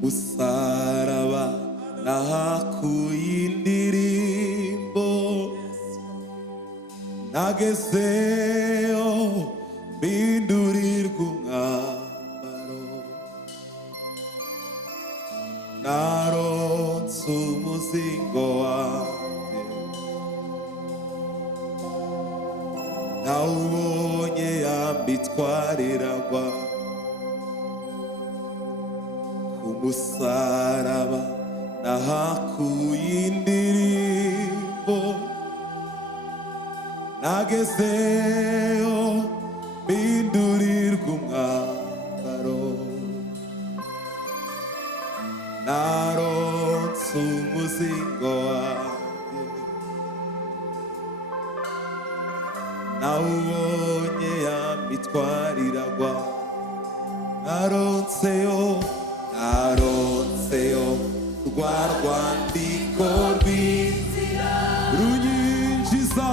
musaraba nahakuye indirimbo nagezeyo mpindurirwa umwambaro naronse umuzingo wanjye nawubonye yambitwariragwa ku musaraba nahakuye indirimbo nagezeyo mpindurirwa umwambaro naronse umuzingo wanjye nawubonye yambitwariragwa naronseyo rwa rwandiko rw'inzira runyinjiza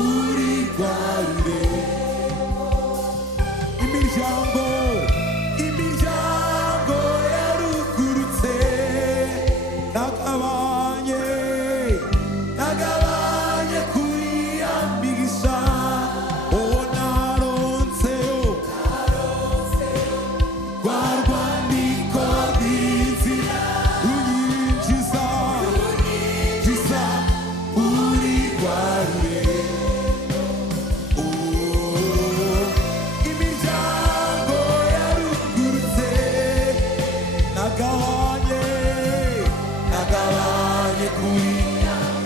uri rwa rurembo imiryango yarugurutse nagabanye kuri ya migisha naronseyo rwa rwandiko rw'inzira runyinjiza uri rwa rurembo imiryango yarugurutse nagabanye kuri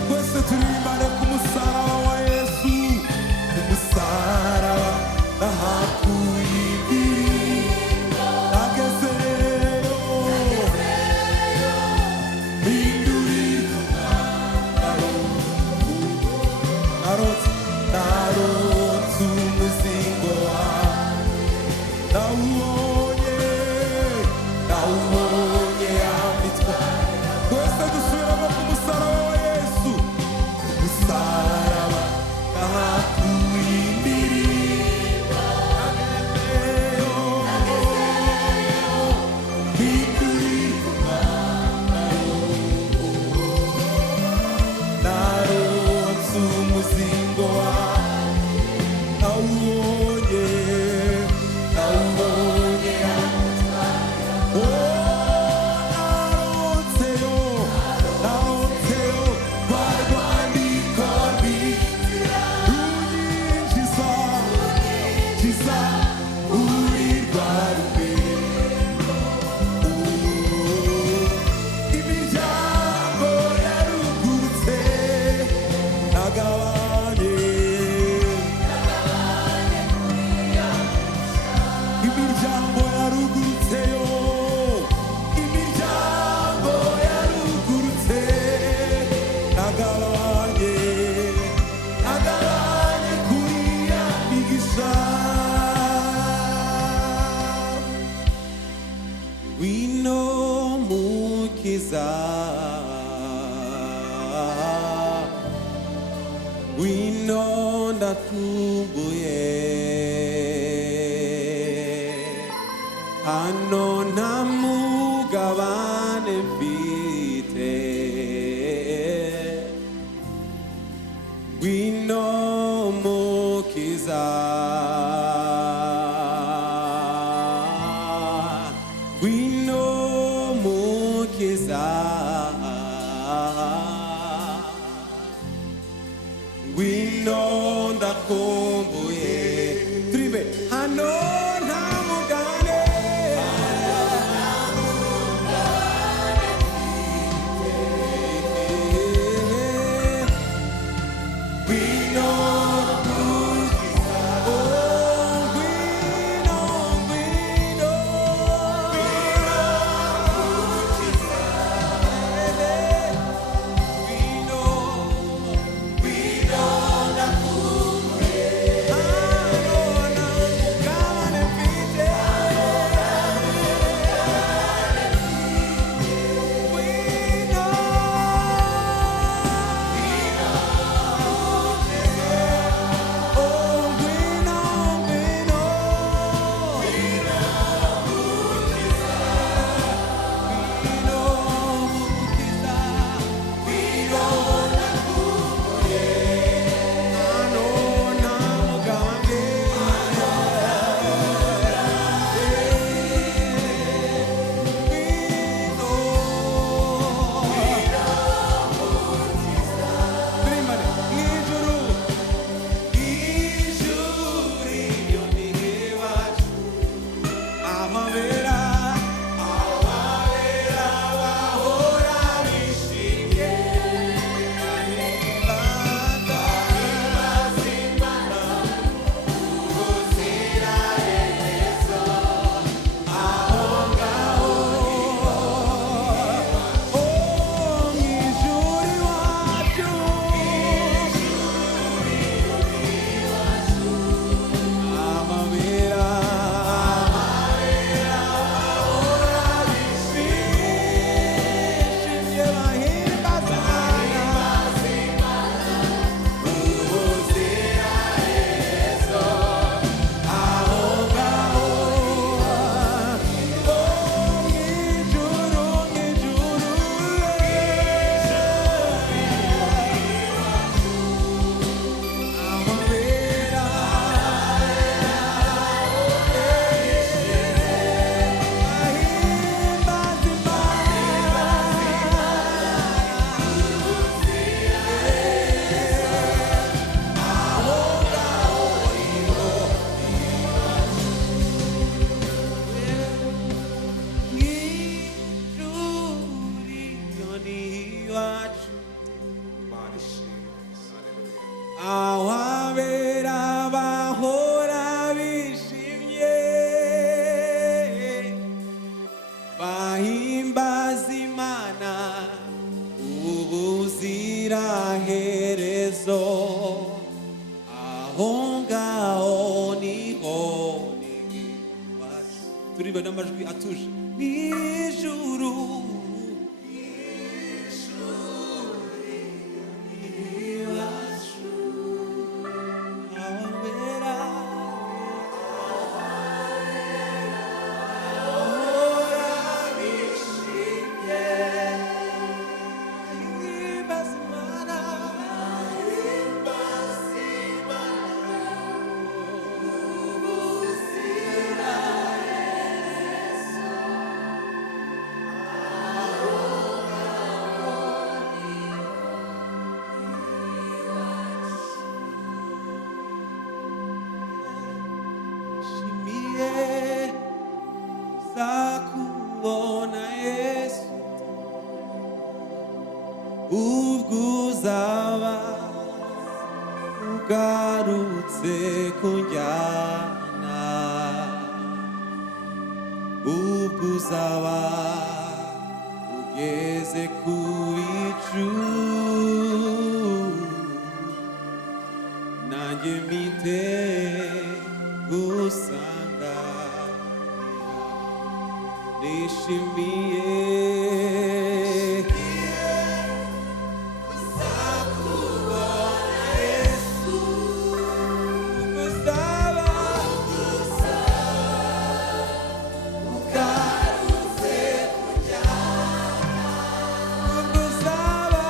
twese turimbane ku musaraba wa Yesu ku musaraba nahakuye indirimbo nagezeyo mpindurirwa naronse umuzingo wanjye nawubonye yambitswe twese dusubiramo ku musaraba wa Yesu ku musaraba nahakuye indirimbo nagezeyo mpindurirwa naronse umuzingo wanjye nawubonye naronseyo rwa rwandiko rw'inzira runyinjiza uri rwa rurembo imiryango yarugurutse nagabanye imiryango yarugurutseyo nagabanye kuri ya migisha wino mukiza wino ndakumbuye hano nta mugabane mfite wino mukiza wino mukiza wino ndakumbuye turibe hano nta mugabane turirimba n'amajwi atuje. Ijuru zakubona Yesu ubwo uzaba ugarutse kunjyana, ubwo uzaba ugeze ku bicu nanjye mpite gusanga nishimiye kuzakubona Yesu ubwo uzaba ugarutse kunjyana, ubwo uzaba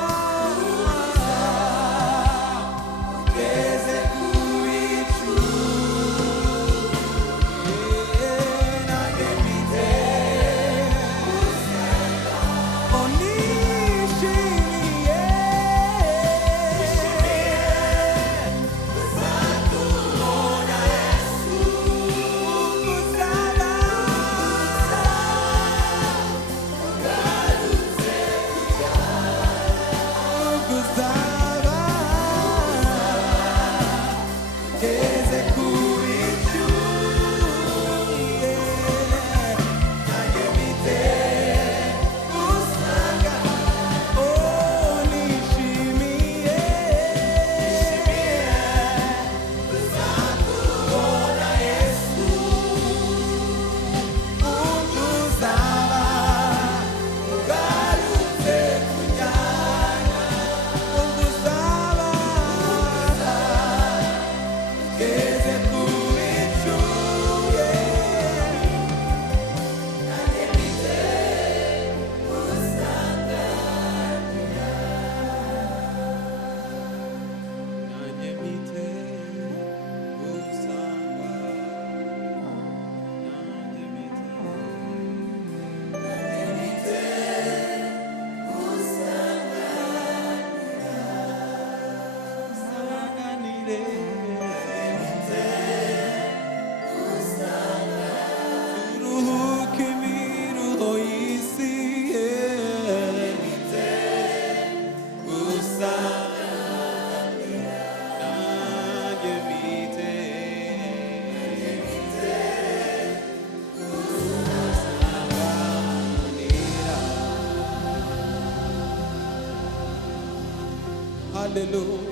ugeze ku bicu nanjye mpite Hallelujah.